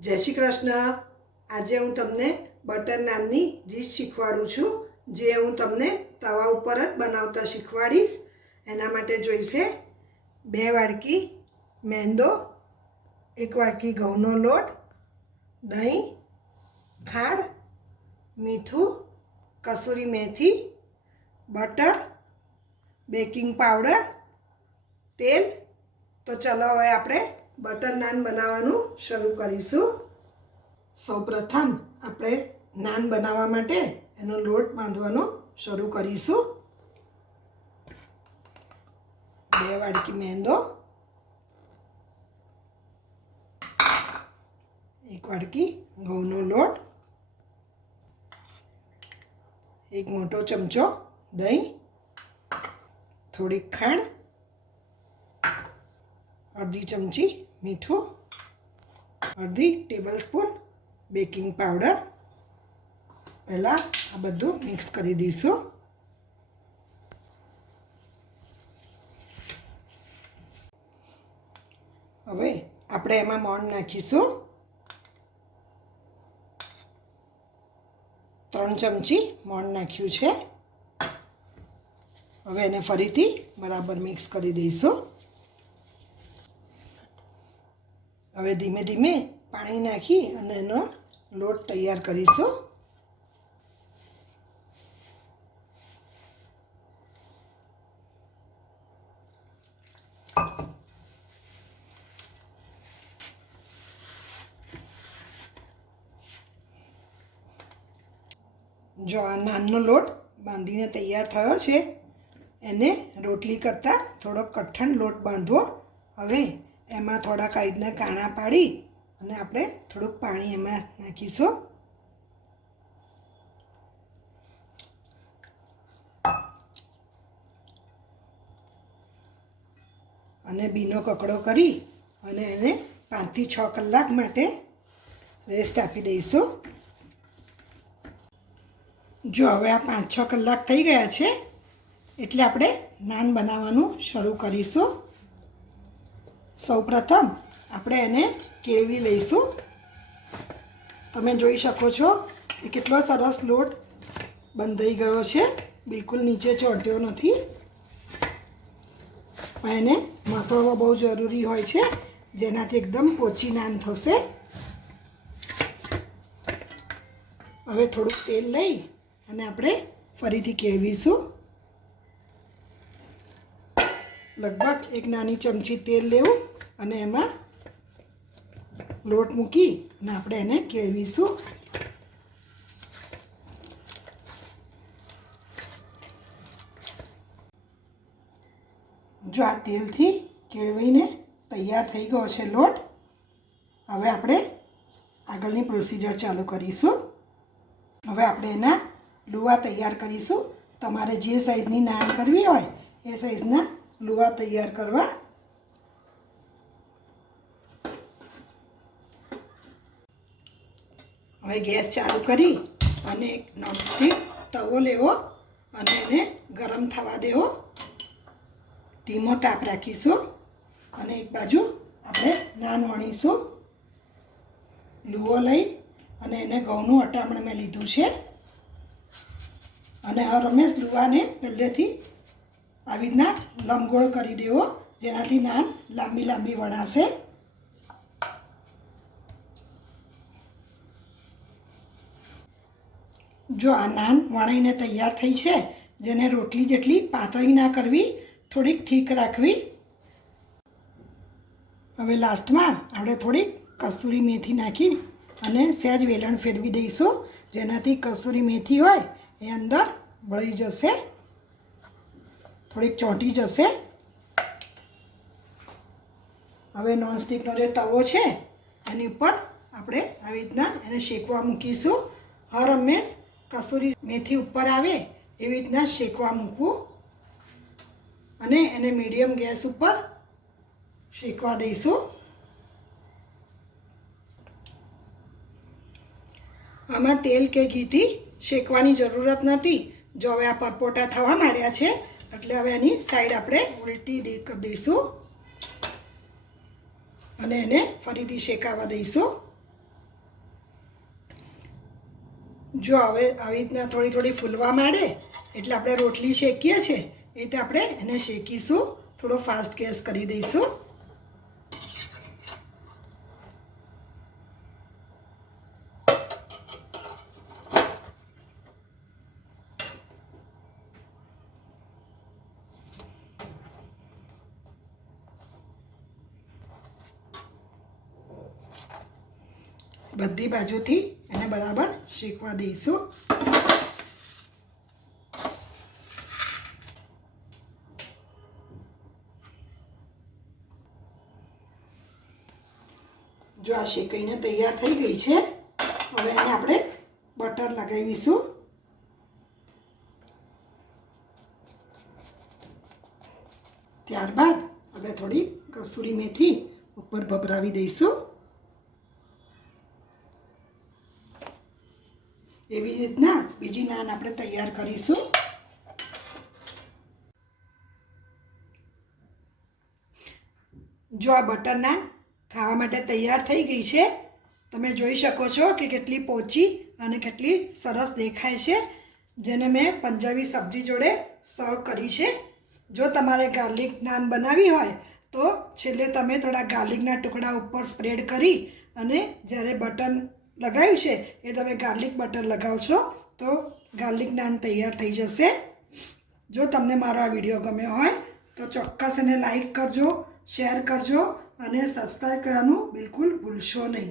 जय श्री कृष्ण। आज हूँ तमने बटर नाननी रीत शीखवाडू छूं, जे हूँ तमने तवा उपर ज बनावता शीखवाड़ीश। एना माटे जोईशे 2 वाडकी मैंदो, 1 वाडकी घऊनो लोट, दही, खांड, मीठू, कसूरी मेथी, बटर, बेकिंग पाउडर, तेल। तो चलो हवे आपणे बटर नान बनाववानुं शरू करीशुं। सौप्रथम आपणे नान बनाववा माटे एनो लोट बांधवानो शरू करीशुं। 2 वाडकी मैंदो, 1 वाडकी घऊनो लोट, 1 मोटो चमचो दही, थोड़ी खांड, अर्धी चमची मीठू, अर्धी टेबलस्पून बेकिंग पाउडर। पहला आ बधुं मिक्स करी दईशुं। हवे आपणे एमां मोण नाखीशुं 3 चमची मोण नाख्युं छे। हवे एने फरीथी बराबर मिक्स करी दईशुं। हवे धीमे धीमे पाणी नाखी अने एनो लोट तैयार करीशुं। जो आ नाननो लोट बांधीने तैयार थयो छे, एने रोटली करता थोड़ो कठण लोट बांधवो। हवे एमां थोड़ा काईदना काणा पाड़ी अने आपणे थोड़ुंक पाणी एमां नाखीशुं। अने बीनो ककड़ो करी अने एने 5 થી 6 कलाक माटे रेस्ट आपी दईशुं। जो हवे आ 5-6 कलाक थई गया छे एटले आपणे नान बनाववानुं शरू करीशुं। सौप्रथम આપણે એને કેળવી લઈશું। તમે જોઈ શકો છો કે કેટલો સરસ લોટ બંધાઈ ગયો છે, બિલકુલ નીચે ચોંટ્યો નથી। પણ એને મસળવો બહુ જરૂરી હોય છે, જેનાથી એકદમ પોચી નાન થશે। હવે થોડુંક તેલ લઈ અને આપણે ફરીથી કેળવીશું। લગભગ 1 નાની ચમચી તેલ લેવું અને એમાં લોટ મૂકી અને આપણે એને કેળવીશું। જો આ તેલથી કેળવીને તૈયાર થઈ ગયો છે લોટ। હવે આપણે આગળની પ્રોસિજર ચાલુ કરીશું। હવે આપણે એના લુવા તૈયાર કરીશું। તમારે જે સાઈઝની નાન કરવી હોય એ સાઈઝના લુવા તૈયાર કરવા। હવે ગેસ ચાલુ કરી અને એક નોનસ્ટિક તવો લેવો અને એને ગરમ થવા દેવો। ધીમો તાપ રાખીશું અને એક બાજુ આપણે નાન વણીશું। લુવો લઈ અને એને ઘઉંનું અટામણ મેં લીધું છે અને હર હંમેશ લુવાને પહેલેથી આવી રીતના લંબગોળ કરી દેવો, જેનાથી નાન લાંબી લાંબી વણાશે। जो आ नान वणाईने तैयार थई छे, जेने रोटली जेटली पातળી ना करवी, थोड़ीक थीक राखवी। हवे लास्टमां आपणे थोड़ीक कसूरी मेथी नाखी अने सहज वेलण फेरवी दईशुं, जेनाथी कसूरी मेथी होय ए अंदर भळी जशे, थोड़ीक ચોંટી जशे। हवे नॉनस्टिकनो जे तवो छे एनी उपर आपणे આવી રીતના એને શેકવા મૂકીશું। હર હંમેશ કસૂરી મેથી ઉપર આવે એવી રીતના શેકવા મૂકવું અને એને મીડિયમ ગેસ ઉપર શેકવા દઈશું। આમાં તેલ કે ઘીથી શેકવાની જરૂરત નથી। જો હવે આ પરપોટા થવા માંડ્યા છે એટલે હવે એની સાઈડ આપણે ઉલટી કરી દઈશું અને એને ફરીથી શેકાવા દઈશું। જો હવે આવી રીતના થોડી થોડી ફૂલવા માંડે એટલે આપણે રોટલી શેકીએ છીએ એ રીતે આપણે એને શેકીશું. થોડો ફાસ્ટ ગેસ કરી દઈશું. બધી બાજુથી એને બરાબર શેકવા દઈશું. જો આ શેકાઈને તૈયાર થઈ ગઈ છે. હવે એને આપણે બટર લગાવીશું. ત્યારબાદ આપણે થોડી કસૂરી મેથી ઉપર ભભરાવી દઈશું. એવી રીતના બીજી નાન આપણે તૈયાર કરીશું. જો આ બટર નાન ખાવા માટે તૈયાર થઈ ગઈ છે. તમે જોઈ શકો છો કે કેટલી પોચી અને કેટલી સરસ દેખાય છે, જેને મેં પંજાબી સબ્જી જોડે સર્વ કરી છે. જો તમારે ગાર્લિક નાન બનાવી હોય તો છેલ્લે તમે થોડા ગાર્લિકના ટુકડા ઉપર સ્પ્રેડ કરી અને જ્યારે બટર લગાવ્યું છે એ તમે ગાર્લિક બટર લગાવશો તો ગાર્લિક નાન તૈયાર થઈ જશે. જો તમને મારો આ વિડીયો ગમ્યો હોય તો ચોક્કસ એને લાઈક કરજો, શેર કરજો અને સબસ્ક્રાઈબ કરવાનું બિલકુલ ભૂલશો નહીં.